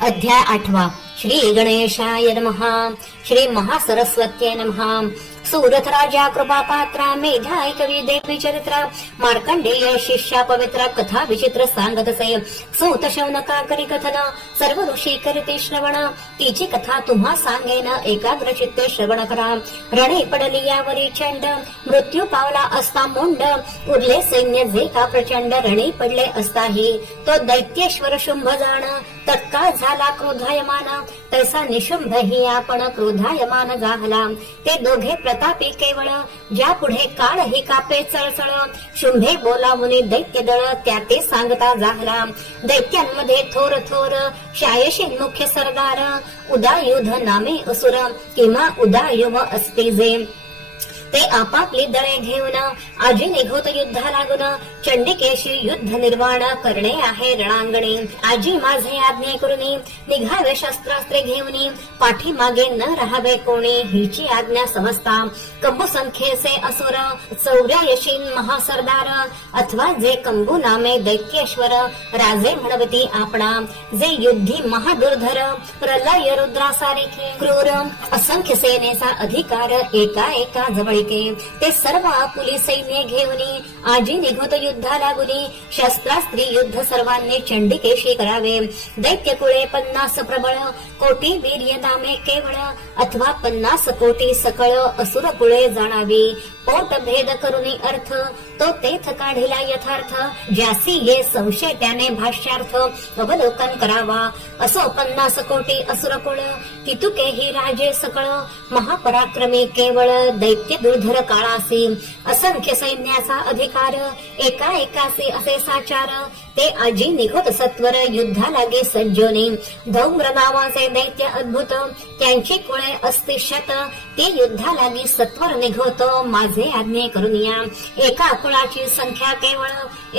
अध्याय 8 श्री गणेशाय नमः। श्री महासरस्वत्यै नमः। सुरथ राजा कृपा पात्रा मेधाय कवी देवी चरित्रा मार्कंडेय शिष्या पवित्रा कथा विचित्र सांगत से सूत शौनका करी कथन सर्व ऋषी करते श्रवण तिची कथा तुम्हा सांगेन एकाग्र चित्ते श्रवण करा। रणे पडली यावरी चंड मृत्यू पावला असता मुंड उरले सैन्य जे का प्रचंड रणे पडले असताही तो दैत्येश्वर शुंभ जाण तत्काळ झाला क्रोधायमान तैसा निशुंभ ही आपण क्रोधायमान झाला। ते दोघे प्रतापी केवळ ज्या पुढे काळ ही कापे चळचळ शुंभे बोलावून दैत्य दळ त्या ते सांगता झाला। दैत्यांमध्ये थोर थोर शायशी मुख्य सरदार उदायुध नामे असुर किंवा उदायुव असते जे ते आपापली दळे घेऊन आजी निघोत युद्धा लागून चंडिकेशी युद्ध निर्माण करणे आहे रणांगणे। आजी माझे आज्ञे करुनी निघावे शस्त्रास्त्रे घेऊन पाठीमागे न राहावे कोणी हिची आज्ञा समजता कंबू संख्येचे असुर 84 महासरदार अथवा जे कंबू नामे दैत्येश्वर राजे म्हणवती आपणा जे युद्धी महादुर्धर प्रलय रुद्रासारिखे क्रूर असंख्य सेनेचा अधिकार एका एका जवळ ते सर्व आपुली सैन्य घेऊन आजी निघत युद्धा लागुनी शस्त्रास्त्री युद्ध सर्वांनी चंडिकेशी करावे। दैत्य कुळे 50 प्रबळ कोटी वीर्य नामे केवळ अथवा 50 कोटी सकळ असुर कुळे जाणावी। पोट भेद करुनी अर्थ तो तेथ काढिला यथार्थ ज्यासी ये संशय त्याने भाष्यार्थ अवलोकन करावा। असो 50 कोटी असुर कुळ कितुके ही राजे सकळ महापराक्रमी केवळ दैत्य दुर्धर काळासी असंख्य सैन्याचा अधिकार एका एकासी असे साचार ते आजी निघत सत्वर युद्धा लागे सज्जोनी। धौम्र नावाचे दैत्य अद्भुत त्यांची कुळे असते शत ते युद्धा लागे सत्वर निघत माझे आज्ञे करुनिया। एका कुळाची संख्या केवळ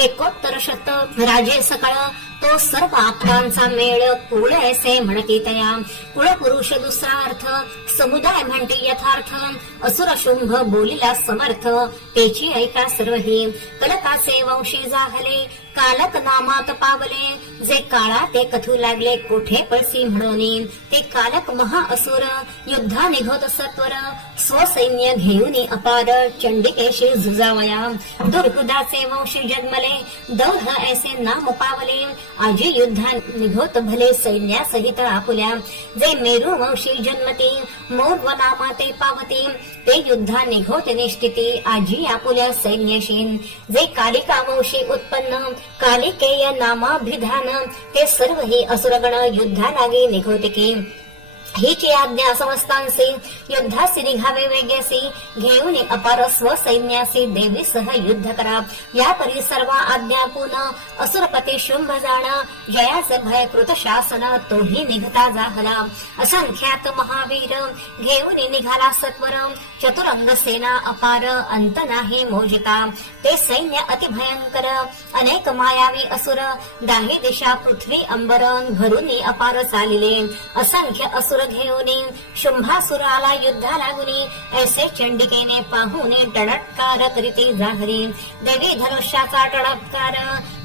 71 शत राजे सकळ तो सर्व आपकांचा मेळ कुळ असे म्हणती तया। कुळ पुरुष दुसरा अर्थ समुदाय म्हणते यथार्थ असुर शुंभ बोलिला समर्थ त्याची ऐका सर्वही कलकाचे वंशी जाहले कालक नामात पावले जे काळा ते कथू लागले कोठे पळसी म्हणून ते कालक महा असुर युद्धा निघत सत्वर स्वसैन्य घेऊन अपार चंडिकेशी झुजावया। दुर्गुदाचे वंशी जन्मले दौध ऐसे नाम पावले आजी युद्धा निघत भले सैन्यासहित आपुल्या जे मेरू वंशी जन्मती मोर्व नामाते पावती ते युद्धा निघोत निष्ठिती आजी आपुल्या सैन्यशी। जे कालिका वंशी उत्पन्न कालिकेय नामाभिधान ते सर्व ही असुरगण युद्धा लागे निघोतिकी हिची आज्ञा समस्तांसी युद्धासी निघावे वेगेसी घेऊन अपार स्वसैन्यासी देवी सह युद्ध करा। या परी सर्व आज्ञा पुन्हा असुरपती शुंभ जाण जयाचे भय कृत शासन तोही निघता जाहला। असंख्यात महावीर घेऊन निघाला सत्वर चतुरंग सेना अपार अंत नाही मोजता ते सैन्य अति भयंकर अनेक मायावी असुर दाही दिशा पृथ्वी अंबर भरून अपार चालिले। असंख्य असुर घेऊन शुंभासुराला युद्धा लागुनी ऐसे चंडिकेने पाहून टणटकार करीती जाहरी। देवी धनुष्याचा टणटकार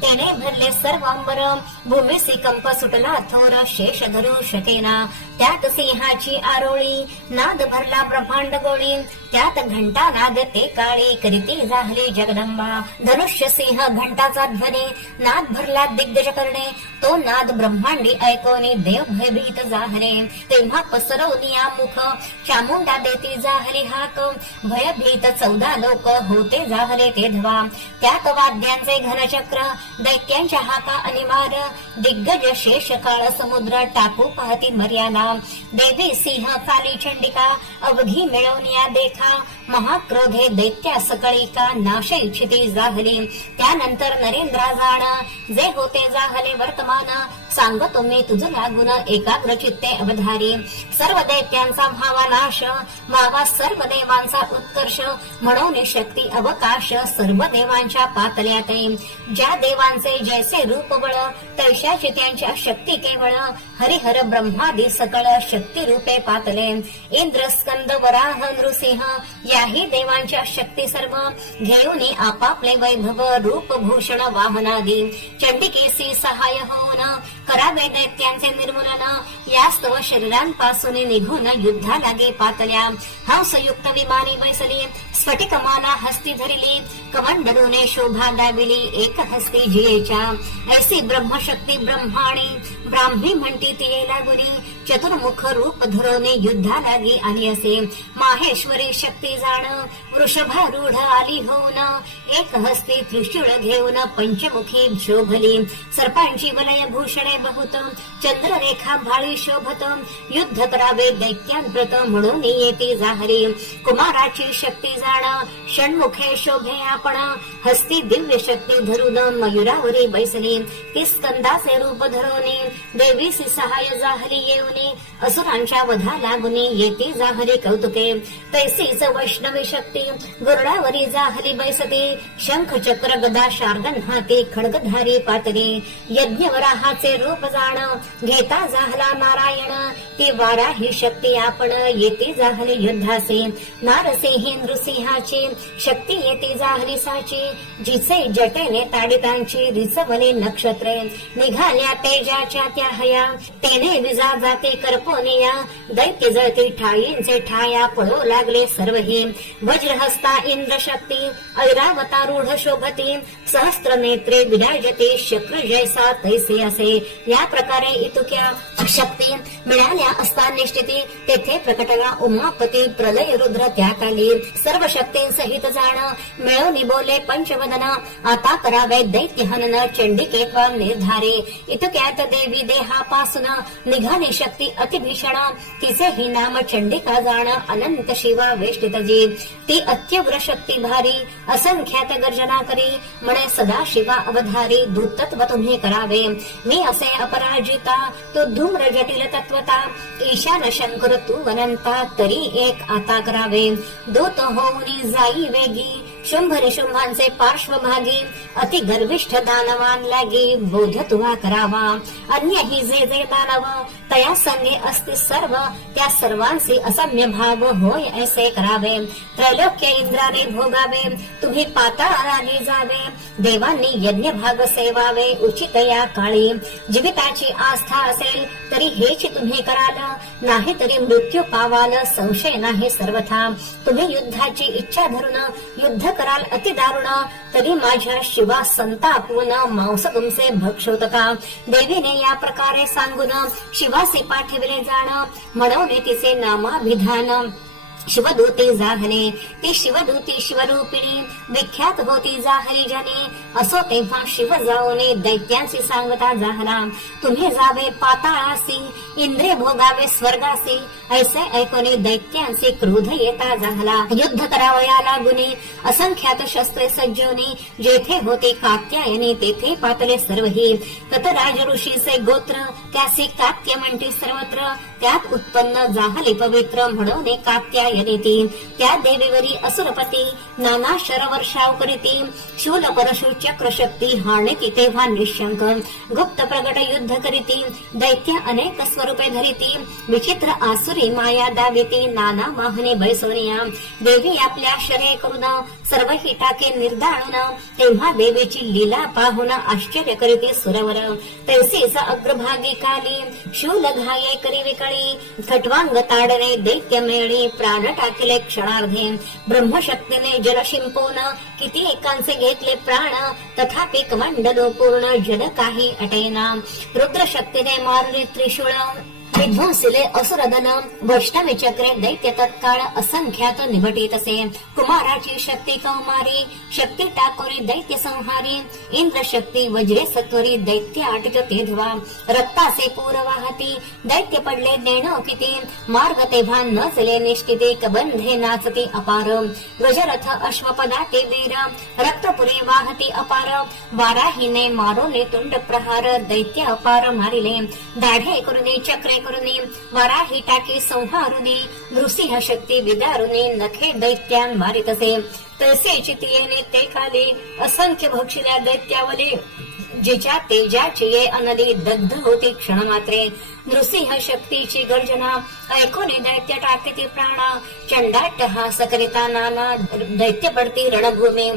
त्याने भरले सर्व अंबर भूमीसी कंप सुटला थोर शेष धरू शकेना त्यात सिंहाची आरोळी नाद भरला ब्रह्मांड गोळी त्यात घंटा नाद ते काळी करीती जाहली जगदंबा। धनुष्य सिंह घंटाचा ध्वनी नाद भरला दिग्गज करणे तो नाद ब्रह्मांडी ऐकोनी देव भयभीत जाहले। तेव्हा पसरवनिया मुख चामुंडा देती जाहली हाक भयभीत 14 लोक होते जाहले ते धवा। त्यात वाद्यांचे घनचक्र दैत्यांच्या हाका अनिवार दिग्गज शेष काळ समुद्र टाकू पाहती मर्यादा। देवी सिंह काली चंडिका अवघी मिळवनिया देखा महाक्रोधे दैत्या सकळिका नाश इच्छिती जाहली। त्यानंतर नरेंद्रा जाण जे होते जाहले वर्तमान सांगतो मी तुझ लागून एकाग्र चित्ते अवधारी। सर्व दैत्यांचा व्हावा नाश व्हावा सर्व देवांचा उत्कर्ष म्हणून शक्ती अवकाश सर्व देवांच्या पातल्यात ज्या देवांचे जैसे रूप बळ तैशाची त्यांच्या शक्ती केवळ हरिहर ब्रह्मादी सकळ शक्ती रूपे पातले। इंद्र स्कंद वराह नृसिंह याही देवांच्या शक्ती सर्व घेऊन आपापले वैभव रूप भूषण वाहनादी चंडिकेसी सहाय होऊन करावे दैत्यांचे निर्मूलन. यास्तव शरीरांपासून निघून युद्धा लागे पातल्या. हंसयुक्त विमानी बैसली, स्फटिकमाला हस्ती धरिली, कमंडलूने शोभा दाविली एक हस्ती जियेच्या. ऐसी ब्रह्मशक्ती ब्रह्माणी ब्राह्मी म्हणती ती लागुनी. चतुर्मुख रूप धरोने युद्धा लागी आली असे. माहेश्वरी शक्ती जाण वृषभारूढ आली होऊन. एक हस्ती त्रिशूळ घेऊन पंचमुखी शोभली. सर्पांची वलय भूषणे बहुत, चंद्ररेखा भाळी शोभत. युद्ध करावे दैत्यांप्रत म्हणून येती जाहरी. कुमाराची शक्ती जाण षण्मुखे शोभे आपण. हस्ती दिव्य शक्ती धरून मयुरावरी बैसली. ती स्कंदाचे रूप धरोनी देवीसी सहाय जाहली येऊन. असुरांच्या वधा लागुनी येती जाहली कौतुके. तैसीच वैष्णवी शक्ती गरुडावरी जाहली बैसते. शंख चक्र गदा शार्दन हाती खड्गधारी पातळी. यज्ञवराहाचे रूप जाण घेता जाहला नारायण. ती वाराही शक्ती आपण येती जाहली युद्धासे. नारसिंही नृसिंहाची शक्ती येती जाहली साची. जिचे जटेने ताडितांची रिचवले नक्षत्रे. निघाल्या तेजाच्या त्या हया तेने विजा जाते करपोनिया. दैत्य जळती ठाईंचे ठाया पळो लागले सर्वही. वज्रहस्ता इंद्र शक्ती ऐरावतारूढ शोभती. सहस्त्र नेत्रे विराजते शक्र जैसा तैसे असे. या प्रकारे इतुक्या शक्ती मिळाल्या असता निश्चिती. तेथे प्रकटला उमापती प्रलय रुद्र त्या काली. सर्व शक्तींसहित जाण मिळवून बोले पंचवदन. आता करावे दैत्य हनन चंडिकेत्व निर्धारे. इतक्यात देवी देहापासून निघाली शक्ती अतिभीषण. तिचे ही नाम चंडिका जाण अनंत शिवा वेष्टित जी. ती अत्युग्र शक्ती भारी असंख्यात गर्जना करी. म्हणे सदा शिवा अवधारी दूतत्व तुम्ही करावे. मी असे अपराजिता तो धूम्र जटिल तत्वता. ईशान शंकर तू अनंता तरी एक आता करावे. दूत होऊनी जाई वेगी शुंभ निशुंभांचे पार्श्वभागी. अति गर्विष्ठ दानवान लागी बोध तुवा करावा. अन्य ही जे दानव तया संगे असते सर्व. त्या सर्वांचे असम्य भाव होय ऐसे करावे. त्रैलोक्य इंद्राने भोगावे तुम्ही पाताळाने जावे. देवांनी यज्ञ भाग सेवावे उचित या काळी. जीविताची आस्था असेल तरी हेच तुम्ही कराल. नाही तरी मृत्यू पावाल संशय नाही सर्वथा. तुम्ही युद्धाची इच्छा धरून युद्ध कराल अति दारुण. तरी माझ्या शिवा संतापून मांस तुमचे भक्षोतका. देवीने या प्रकारे सांगून शिवासे पाठविले जाण. म्हणून तिचे नामाभिधान शिवदूते जाहले. ती शिवदूती शिवरूपिणी विख्यात होती जाहली जने. असो तेव्हा शिव जाऊने दैत्यांशी सांगता जाहला. तुम्ही जावे पाताळासी इंद्रे भोगावे स्वर्गासी. ऐसे ऐकोने दैत्यांचे क्रोध येता जाहला. युद्ध करावया लागुनी असंख्यात शस्त्रे सज्जोनी. जेथे होते कात्यायनी तेथे पातले सर्वही. कतराज ऋषीचे गोत्र त्यासी कात्य म्हणते सर्वत्र. त्यात उत्पन्न जाहले पवित्र म्हणून कात्यायनी ती. त्या देवीवरी असुरपती नाना शरवर्षाव करीती. शूल परशु चक्र शक्ती हाणती तेव्हा निशंक. गुप्त प्रगट युद्ध करीती दैत्य अनेक स्वरूपे धरिती. विचित्र आसुरी माया दाविती नाना माहने बैसोनिया. देवी आपल्या शरे करून सर्व ही टाके निर्दाणून. तेव्हा देवीची लीला पाहून आश्चर्य करीती सुरवर. तैसीच अग्रभागी काली शूल घाये करी विकळी. खटवांग ताडणे दैत्य मेळी प्राण टाकले क्षणार्धे. ब्रह्मशक्तीने जल शिंपून किती एकांचे घेतले प्राण. तथापि कमंडलो पूर्ण जल काही अटेना. रुद्रशक्तीने मारुनी त्रिशूळ विध्वंसिले असुरदन. वैष्णवी चक्रे दैत्य तत्काळ असंख्यात निवटीत असे. कुमाराची शक्ती कौमारी शक्ती टाकोरी दैत्य संहारी. इंद्र शक्ती वज्रे सत्वरी दैत्य आटित तेधवा. रक्ताचे पूर वाहती दैत्य पडले देणो किती. मार्ग तेव्हा नचले निष्ठिती कबंधे नाचती अपार. गजरथ अश्वपदाते वीर रक्तपुरी वाहती अपार. वाराहीने मारोले तुंड प्रहार दैत्य अपार मारिले. दाढे करुनी चक्रे करुनी वाराही टाकी संहारुनी. नृसिंह शक्ती विदारुनी नखे दैत्यान मारितसे. तैसे चितियेने ते काली असंख्य भक्षिल्या दैत्यावली. जिच्या तेजाची ये अनदी दग्ध होती क्षणमात्रे. नृसिंह शक्तीची गर्जना ऐकून दैत्य टाकीती प्राणा. चंडाट्टहास करिता नाना दैत्य पडती रणभूमी.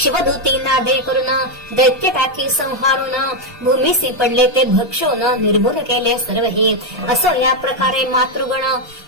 शिवदूती नादे करून दैत्य टाकी संहारून भूमीसी पडले ते भक्षून निर्मूल केले सर्वही. असो या प्रकारे मातृगण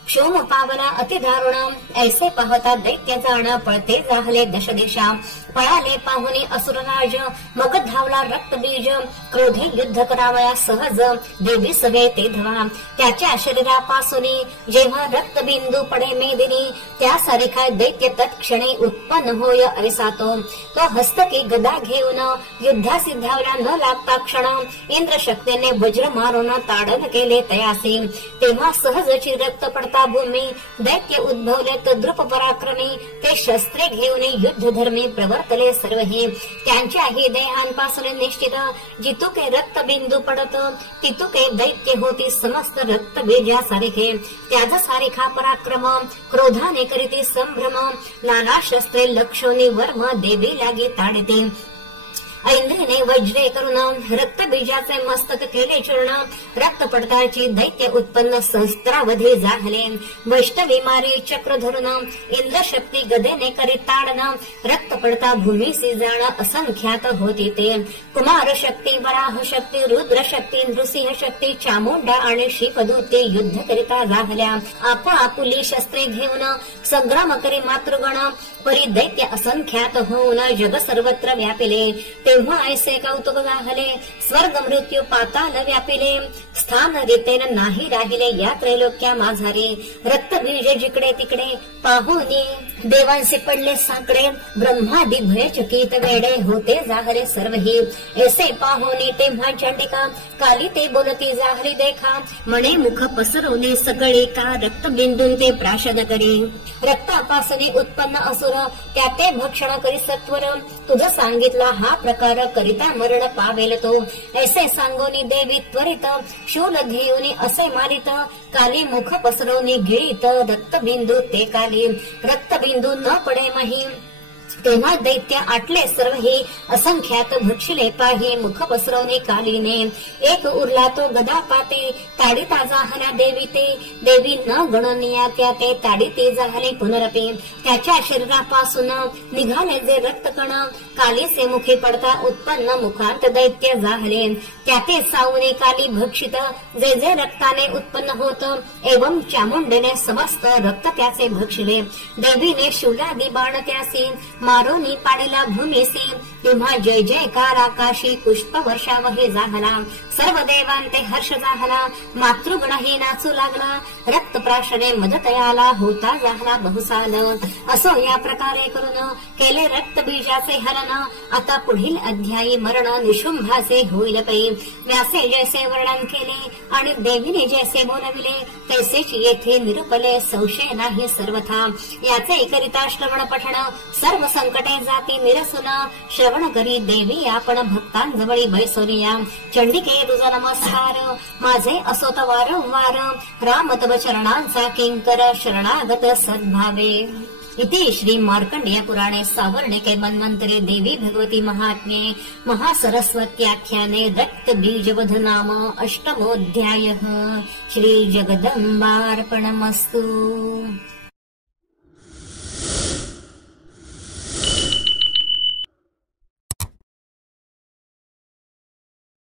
क्षोम पावला अति दारुण. ऐसे पाहता दैत्य जाण पळते जाहले दशदिशा. पळाले पाहुनी असुरराज मग धावला रक्तबीज. क्रोधे युद्ध करावया सहज देवी सगळे ते धवा. त्याच्या शरीरापासून जेव्हा रक्तबिंदू पडे मेदिनी त्यासारखा दैत्य तत्क्षणी उत्पन्न होय ऐसा तो. तो हस्तकी गदा घेऊन युद्धासी धावला न लागता क्षण. इंद्रशक्तीने वज्र मारून ताडन केले तयासी. तेव्हा सहजची रक्त पडता भूमी. दैत्य उद्भवले तद्रुप पराक्रमी. ते शस्त्रे घेऊन युद्धधर्मी प्रवर्तले सर्वही. त्यांच्याही देहांपासून निश्चित जितुके रक्तबिंदू पडत तितुके दैत्य होती समस्त रक्तबीजासारखे. त्याज सारिखा पराक्रम क्रोधाने करीती संभ्रम. नाना शस्त्रे लक्षोनी वर्म देवी लागी ताडते. ऐंद्रीने वज्रे करून रक्तबीजाचे मस्तक केले चूर्ण. रक्त पडताची दैत्य उत्पन्न सहस्त्रावधी जाहले. वैष्णवी मारी चक्र धरून इंद्रशक्ती गदेने करी ताडन. रक्त पडता भूमीसी जाण असंख्यात होती ते. कुमार शक्ती वराह शक्ती रुद्र शक्ती नृसिंह शक्ती चामुंडा आणि शिवदूते युद्ध करिता जाहल्या. आपुली शस्त्रे घेऊन संग्राम करी मातृगण. परी दैत्य असंख्यात होऊन जग सर्वत्र व्यापिले. तेव्हा ऐसे कौतुक गाहले. स्वर्ग मृत्यू पाताल व्यापिले. स्थान रीतेन नाही राहिले या त्रैलोक्या माझारी. रक्तबीज जिकडे तिकडे पाहुनी देवांचे पडले साकडे. ब्रह्मादी भयचकित वेडे होते जाहले सर्वही. ऐसे पाहुनी तेव्हा चंडिका काली ते बोलती जाहली देखा. म्हणे मुख पसरवले सगळे का रक्तबिंदून ते प्राशद करी. रक्तापासून उत्पन्न असुर त्या ते भक्षण करी सत्वर. तुझ सांगितला हा प्रकार करिता मरण पावेल तो. ऐसे सांगोनी देवी त्वरित शूल घेऊन असे मारित. काली मुख पसरवणी गिळीत रक्तबिंदू ते काली. रक्तबिंदू न पडे मही. तेव्हा दैत्य आटले सर्वही असंख्यात भक्षिले पाही. मुख पसरवणे कालीने एक उरला तो गदा पाते. ताडिता जाहल्या देवी ते. देवी न गणनीया त्या ते ताडिते जाहले पुनरपी. त्याच्या शरीरापासून निघाले जे रक्तकण कालीचे मुखे पडता उत्पन्न मुखांत दैत्य जाहले. त्याते सावने काली भक्षित जे जे रक्ताने उत्पन्न होत. एवं चामुंडेने समस्त रक्त त्याचे भक्षिले. देवीने शूलादी बाण त्यासी मारोनी पाडीला भूमीसी. तेव्हा जय जयकार आकाशी पुष्प वर्षावही जाहला. सर्व देवांते हर्ष जाहला. मातृगणही नाचू लागला. रक्त प्राशने मदतयाला होता जाहला बहुसाल. असो या प्रकारे करून केले रक्तबीजाचे हरण. आता पुढील अध्यायी मरण निशुंभाचे होईल पै. व्यासे जैसे वर्णन केले आणि देवीने जैसे बोलविले तैसेच येथे निरुपले. संशय नाही सर्वथा. याचे करिता श्रवण पठण सर्व संकटे जाती निरसून. श्रवण करी देवी आपण भक्तांजवळी बैसोनिया. चंडिके तुझा नमस्कार माझे असोत वारंवार. राम तव चरणांचा किंकर शरणागत सद्भावे. इति श्री मार्कंडेय पुराणे सावर्णिके मन्वन्तरे देवी भगवती महात्म्ये महासरस्वत्याख्याने रक्तबीजवध नाम अष्टमोऽध्यायः. श्री जगदम्बार्पणमस्तु.